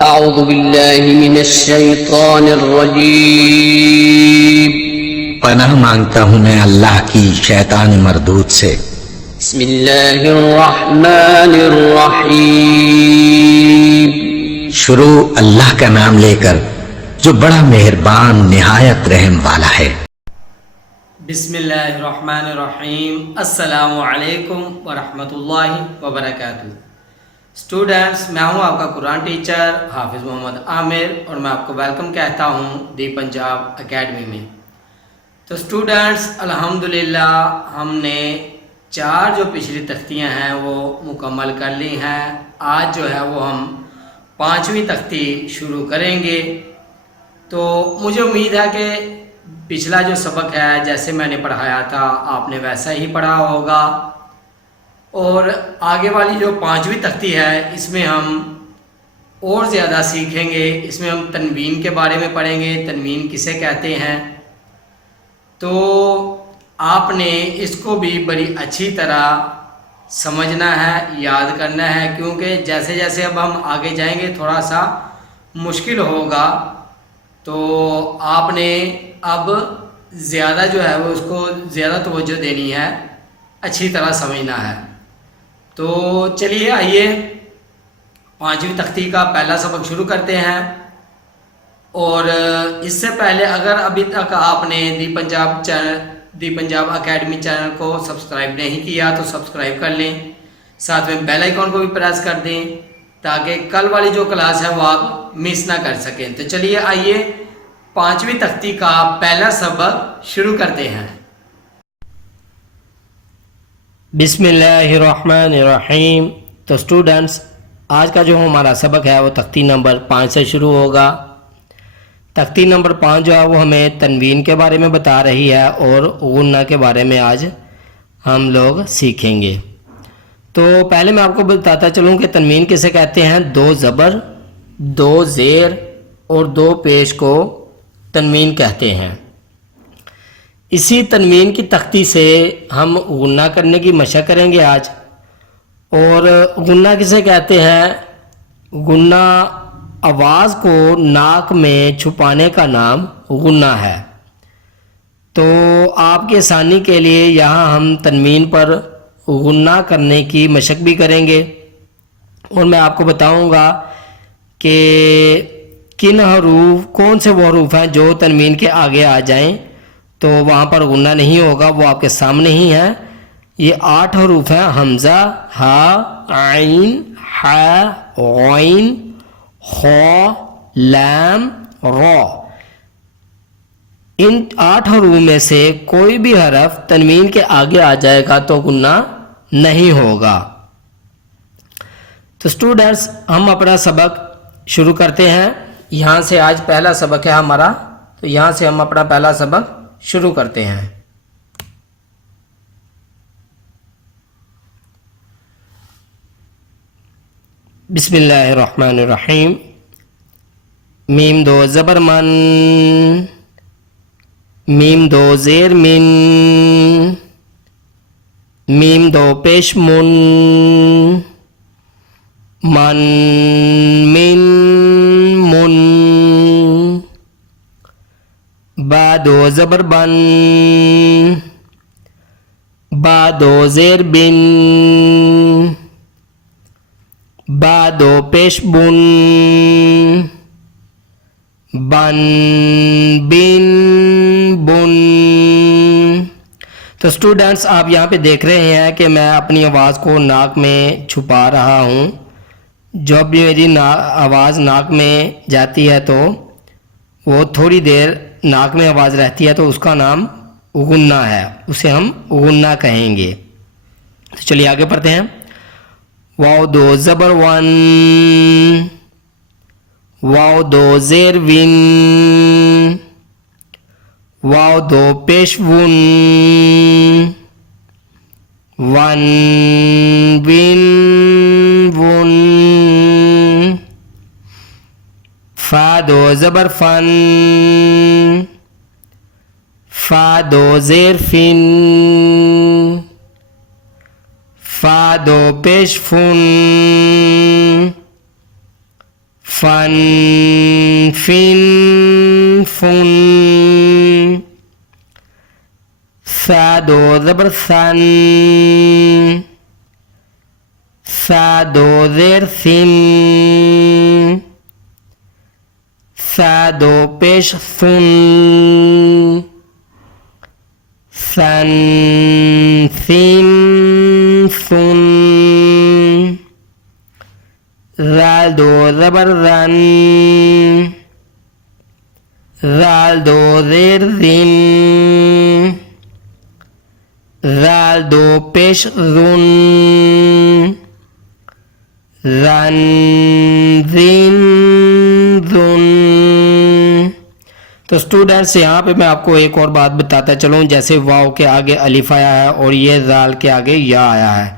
أعوذ بالله من الشيطان الرجيم پناہ مانگتا ہوں میں اللہ کی شیطان مردود سے۔ بسم الله الرحمن الرحيم شروع اللہ کا نام لے کر جو بڑا مہربان نہایت رحم والا ہے۔ بسم اللہ الرحمن الرحیم۔ السلام علیکم ورحمۃ اللہ وبرکاتہ۔ اسٹوڈنٹس، میں ہوں آپ کا قرآن ٹیچر حافظ محمد عامر اور میں آپ کو ویلکم کہتا ہوں دی پنجاب اکیڈمی میں۔ تو اسٹوڈنٹس، الحمدللہ ہم نے 4 جو پچھلی تختیاں ہیں وہ مکمل کر لی ہیں۔ آج جو ہے وہ ہم 5ویں تختی شروع کریں گے۔ تو مجھے امید ہے کہ پچھلا جو سبق ہے جیسے میں نے پڑھایا تھا آپ نے ویسا ہی پڑھا ہوگا، اور آگے والی جو 5ویں تختی ہے اس میں ہم اور زیادہ سیکھیں گے۔ اس میں ہم تنوین کے بارے میں پڑھیں گے، تنوین کسے کہتے ہیں۔ تو آپ نے اس کو بھی بڑی اچھی طرح سمجھنا ہے، یاد کرنا ہے، کیونکہ جیسے جیسے اب ہم آگے جائیں گے تھوڑا سا مشکل ہوگا، تو آپ نے اب زیادہ جو ہے وہ اس کو زیادہ توجہ دینی ہے، اچھی طرح سمجھنا ہے۔ تو چلیے آئیے 5ویں تختی کا پہلا سبق شروع کرتے ہیں۔ اور اس سے پہلے اگر ابھی تک آپ نے دی پنجاب اکیڈمی چینل کو سبسکرائب نہیں کیا تو سبسکرائب کر لیں، ساتھ میں بیل آئیکن کو بھی پریس کر دیں تاکہ کل والی جو کلاس ہے وہ آپ مس نہ کر سکیں۔ تو چلیے آئیے 5ویں تختی کا پہلا سبق شروع کرتے ہیں۔ بسم اللہ الرحمن الرحیم۔ تو اسٹوڈنٹس، آج کا جو ہمارا سبق ہے وہ تختی نمبر 5 سے شروع ہوگا۔ تختی نمبر 5 جو ہے وہ ہمیں تنوین کے بارے میں بتا رہی ہے اور غنہ کے بارے میں آج ہم لوگ سیکھیں گے۔ تو پہلے میں آپ کو بتاتا چلوں کہ تنوین کسے کہتے ہیں۔ 2 زبر، 2 زیر اور 2 پیش کو تنوین کہتے ہیں۔ اسی تنوین کی تختی سے ہم غنہ کرنے کی مشق کریں گے آج۔ اور غنہ کسے کہتے ہیں؟ غنہ آواز کو ناک میں چھپانے کا نام غنہ ہے۔ تو آپ کی آسانی کے لیے یہاں ہم تنوین پر غنہ کرنے کی مشق بھی کریں گے، اور میں آپ کو بتاؤں گا کہ کن حروف، کون سے وہ حروف ہیں جو تنوین کے آگے آ جائیں تو وہاں پر غنہ نہیں ہوگا، وہ آپ کے سامنے ہی ہیں۔ یہ 8 حروف ہیں: حمزہ، ہا، عین، ح، غین، خ، لام، را۔ ان 8 حروف میں سے کوئی بھی حرف تنوین کے آگے آ جائے گا تو غنہ نہیں ہوگا۔ تو اسٹوڈنٹس، ہم اپنا سبق شروع کرتے ہیں۔ یہاں سے آج پہلا سبق ہے ہمارا، تو یہاں سے ہم اپنا پہلا سبق شروع کرتے ہیں۔ بسم اللہ الرحمن الرحیم۔ میم 2 زبر من، میم 2 زیر من، میم 2 پیش من، من، من، من۔ با 2 زبر بن، با 2 زیر بن، با 2 پیش بن، بن، بن، بن۔ تو اسٹوڈنٹس، آپ یہاں پہ دیکھ رہے ہیں کہ میں اپنی آواز کو ناک میں چھپا رہا ہوں۔ جب بھی میری آواز ناک میں جاتی ہے تو وہ تھوڑی دیر ناک میں آواز رہتی ہے، تو اس کا نام غنہ ہے، اسے ہم غنہ کہیں گے۔ تو چلیے آگے پڑھتے ہیں۔ واو 2 زبر ون، واو 2 زیر ون، واو 2 پیش ون، ون، ون، ون۔ فا 2 زبر فن، فا 2 زیر فن، فا 2 پیش فن، فن فن فن سا دو زبر سن سا دو زیر سن سا دو پیش سن سن سین سن زال دو زبر زن زال دو زیر زن زال دو پیش زن زن زن زن. تو اسٹوڈنٹس یہاں پہ میں آپ کو ایک اور بات بتاتا چلوں. جیسے واو کے آگے الف آیا ہے اور یہ زال کے آگے یا آیا ہے,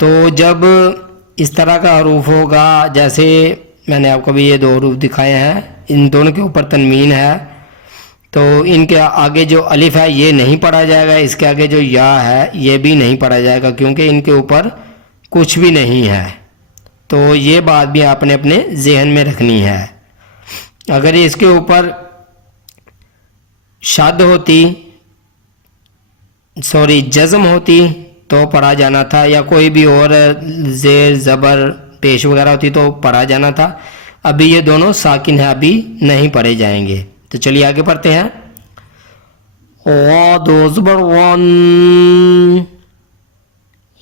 تو جب اس طرح کا حروف ہوگا, جیسے میں نے آپ کو بھی یہ دو حروف دکھائے ہیں, ان دونوں کے اوپر تنوین ہے, تو ان کے آگے جو الف ہے یہ نہیں پڑھا جائے گا, اس کے آگے جو یا ہے یہ بھی نہیں پڑھا جائے گا, کیونکہ ان کے اوپر کچھ بھی نہیں ہے. تو یہ بات بھی آپ نے اپنے ذہن میں رکھنی ہے. اگر اس کے اوپر شد ہوتی جزم ہوتی تو پڑھا جانا تھا, یا کوئی بھی اور زیر زبر پیش وغیرہ ہوتی تو پڑھا جانا تھا. ابھی یہ دونوں ساکن ہیں, ابھی نہیں پڑھے جائیں گے. تو چلیے آگے پڑھتے ہیں. غا دو زبر غن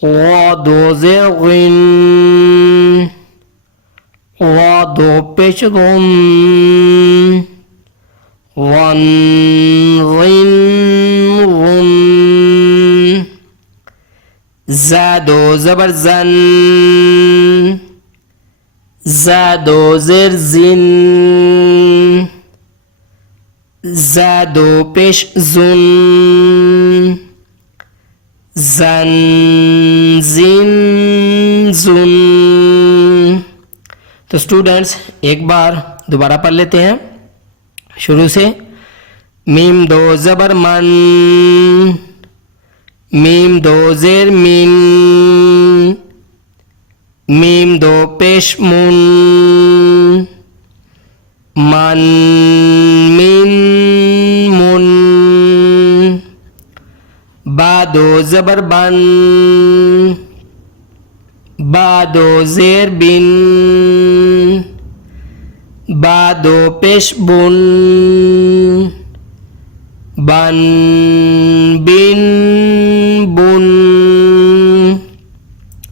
غا دو زیر غن غا دو پیش غن غن غن غن زا دو زبر زن زا دو زیر زن زا دو پیش زن زن زن زن. تو اسٹوڈنٹس ایک بار دوبارہ پڑھ لیتے ہیں شروع سے. میم دو زبر من میم دو زیر من میم دو پیش من من من من. با دو زبر بن با دو زیر بن با دو پیش بن بن بن بن.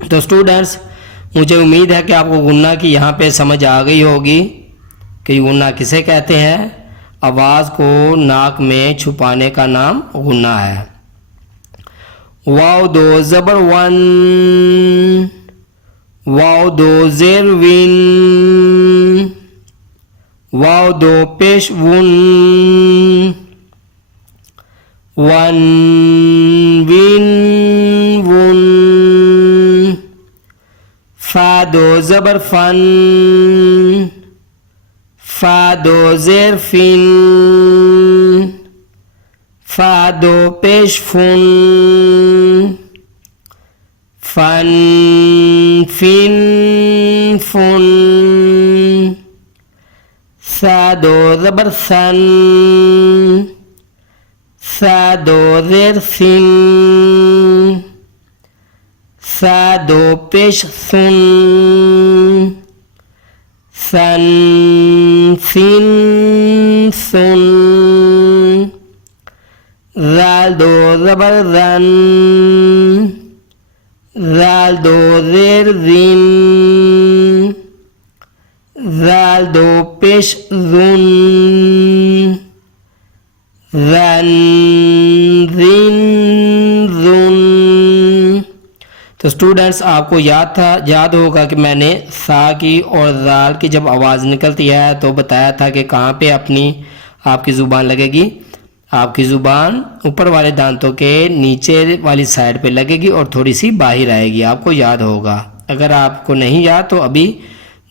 تو اسٹوڈنٹس مجھے امید ہے کہ آپ کو غنہ کی یہاں پہ سمجھ آ گئی ہوگی کہ غنہ کسے کہتے ہیں. آواز کو ناک میں چھپانے کا نام غنہ ہے. واو دو زبر ون واو دو زیر ون واو دو پیش ون ون ون ون. فا دو زبر فن فا دو زیر فن فا دو پیش فن فن فن فن. سا دو زبر سن سا دو زیر سن سا دو پیش سن سن سن سن. زال دو زبر زن زال دو زیر زن زال دو پیش زن زن زن زن. تو اسٹوڈنٹس آپ کو یاد ہوگا کہ میں نے سا کی اور زال کی جب آواز نکلتی ہے تو بتایا تھا کہ کہاں پہ آپ کی زبان لگے گی. آپ کی زبان اوپر والے دانتوں کے نیچے والی سائڈ پہ لگے گی اور تھوڑی سی باہر آئے گی. آپ کو یاد ہوگا. اگر آپ کو نہیں یاد تو ابھی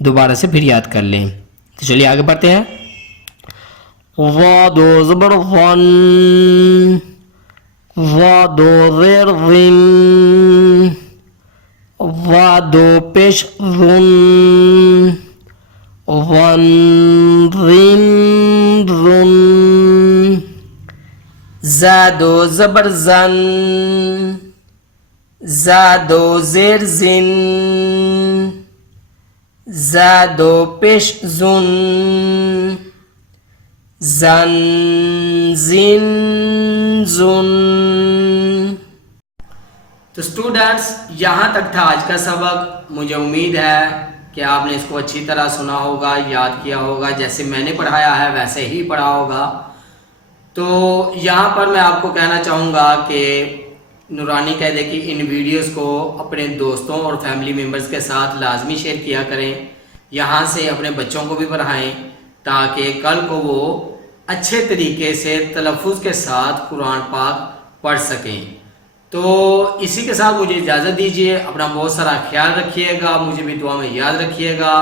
دوبارہ سے پھر یاد کر لیں. تو چلیے آگے بڑھتے ہیں. غا دو زبر غن غا دو زیر غن غا دو پیش غن ون رن رن زاد و زبر زن زاد و زیر زن زاد و پیش زن زن زن زن. تو اسٹوڈنٹس یہاں تک تھا آج کا سبق. مجھے امید ہے کہ آپ نے اس کو اچھی طرح سنا ہوگا, یاد کیا ہوگا, جیسے میں نے پڑھایا ہے ویسے ہی پڑھا ہوگا. تو یہاں پر میں آپ کو کہنا چاہوں گا کہ نورانی قاعدے کی ان ویڈیوز کو اپنے دوستوں اور فیملی ممبرز کے ساتھ لازمی شیئر کیا کریں. یہاں سے اپنے بچوں کو بھی پڑھائیں تاکہ کل کو وہ اچھے طریقے سے تلفظ کے ساتھ قرآن پاک پڑھ سکیں. تو اسی کے ساتھ مجھے اجازت دیجیے. اپنا بہت سارا خیال رکھیے گا, مجھے بھی دعا میں یاد رکھیے گا.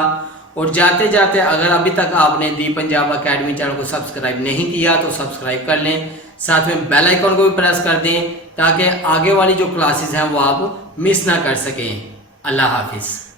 اور جاتے جاتے اگر ابھی تک آپ نے دی پنجاب اکیڈمی چینل کو سبسکرائب نہیں کیا تو سبسکرائب کر لیں, ساتھ میں بیل آئیکن کو بھی پریس کر دیں تاکہ آگے والی جو کلاسز ہیں وہ آپ مس نہ کر سکیں. اللہ حافظ.